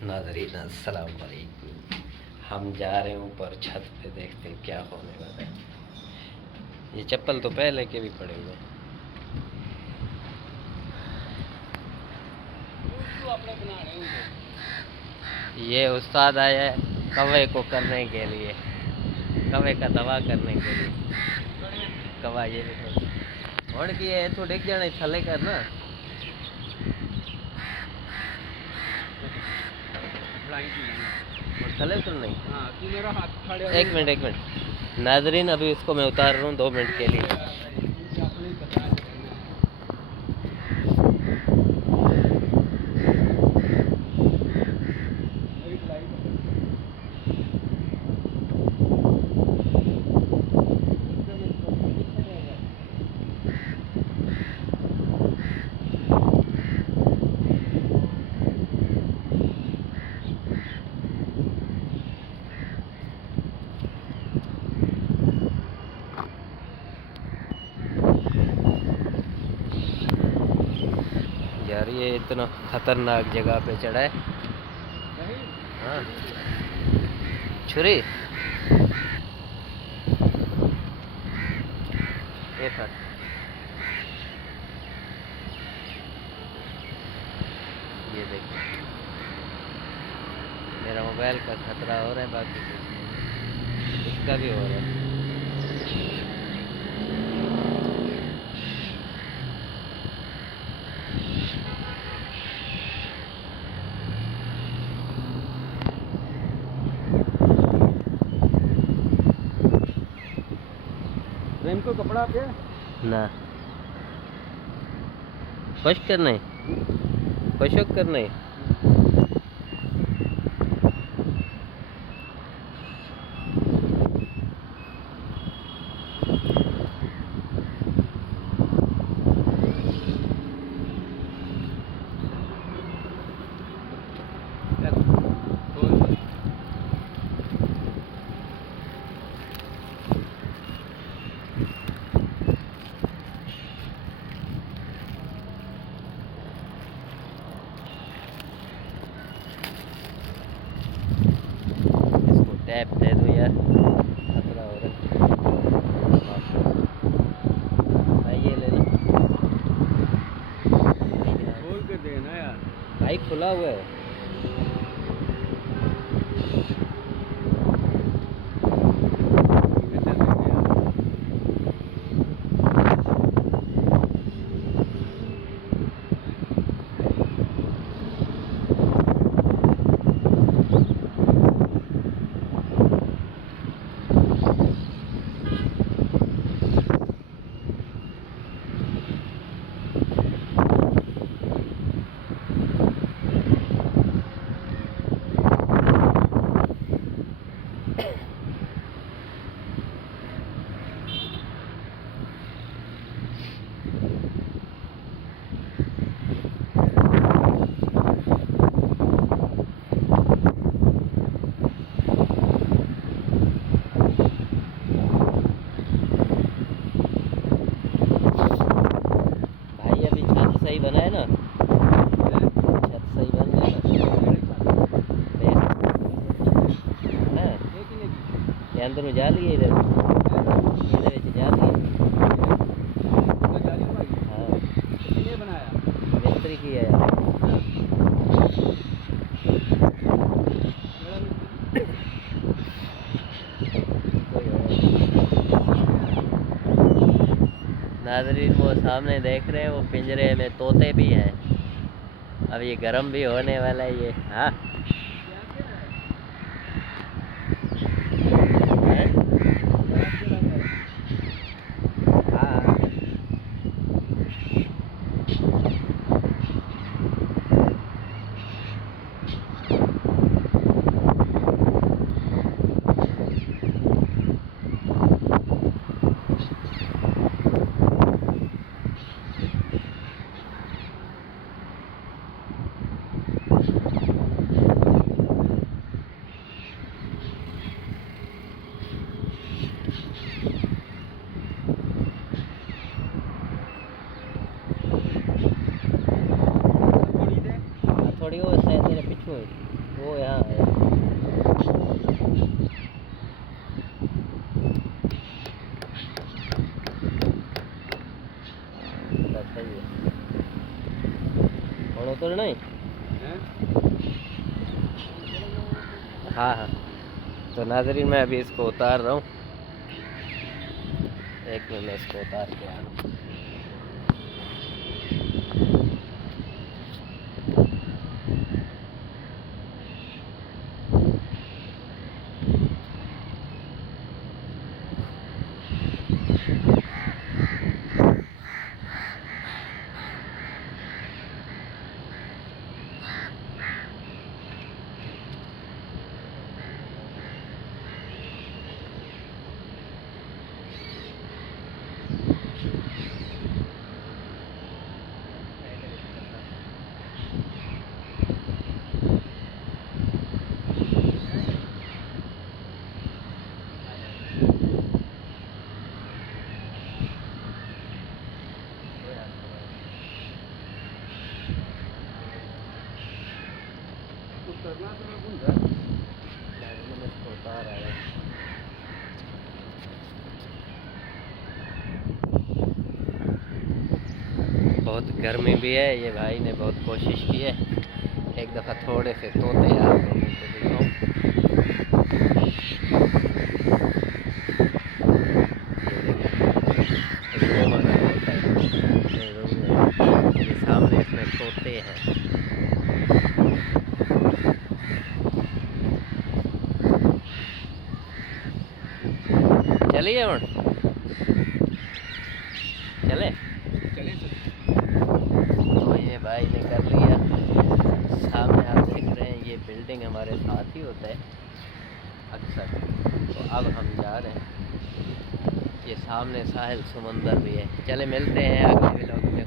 नाज़रीन अस्सलाम वालेकुम। हम जा रहे हैं ऊपर छत पे, देखते हैं क्या होने वाला है। ये चप्पल तो पहले के भी पड़े हुए हैं। ये उस्ताद आया है कौवे को करने के लिए, कौवे का दवा करने के लिए। कौवा ये देखो और की है तो देख जाने थले कर ना। और थले तो नहीं। तू मेरा हाथ खड़े एक मिनट नाजरीन, अभी उसको मैं उतार रहा हूँ 2 मिनट के लिए। यार ये इतना खतरनाक जगह पे चढ़ा है। हाँ छुरी ये फट। ये देखो मेरा मोबाइल का खतरा हो रहा है, बाकी इसका भी हो रहा है। प्रेम को कपड़ा पे ना खुश करना है, खुशक करना है। टैप दे दो यार, खतरा हो रहा है। भाई ये ले लो, खोल के देना यार। भाई खुला हुआ है। सही बना है ना, छत सही बन गया ना। ये अंदर में जा लिए, इधर जा लिए। हाँ मिस्त्री की है यार। नाज़रीन वो सामने देख रहे हैं, वो पिंजरे में तोते भी हैं। अब ये गर्म भी होने वाला है ये। हाँ थोड़ी वो शायद मेरे पीछे है। वो यहाँ है। सही है। और तो नहीं। हैं? हाँ हाँ, तो नाजरीन मैं अभी इसको उतार रहा हूँ, एक मिनट में इसको उतार के आ रहा हूँ। कुछ करना तो मैं भूल गया। मैं इसको उतार रहा हूँ। बहुत गर्मी भी है, ये भाई ने बहुत कोशिश की है। एक दफ़ा थोड़े से तोते आप लोगों को दिखाऊं। ये रोमा का तोता है, ये रोमा है। ये सामने इसमें तोते हैं। चलिए और चले। चले तो ये भाई ने कर लिया। सामने आप देख रहे हैं, ये बिल्डिंग हमारे साथ ही होता है अक्सर। तो अब हम जा रहे हैं, ये सामने साहिल समंदर भी है। चले मिलते हैं अगले व्लॉग में।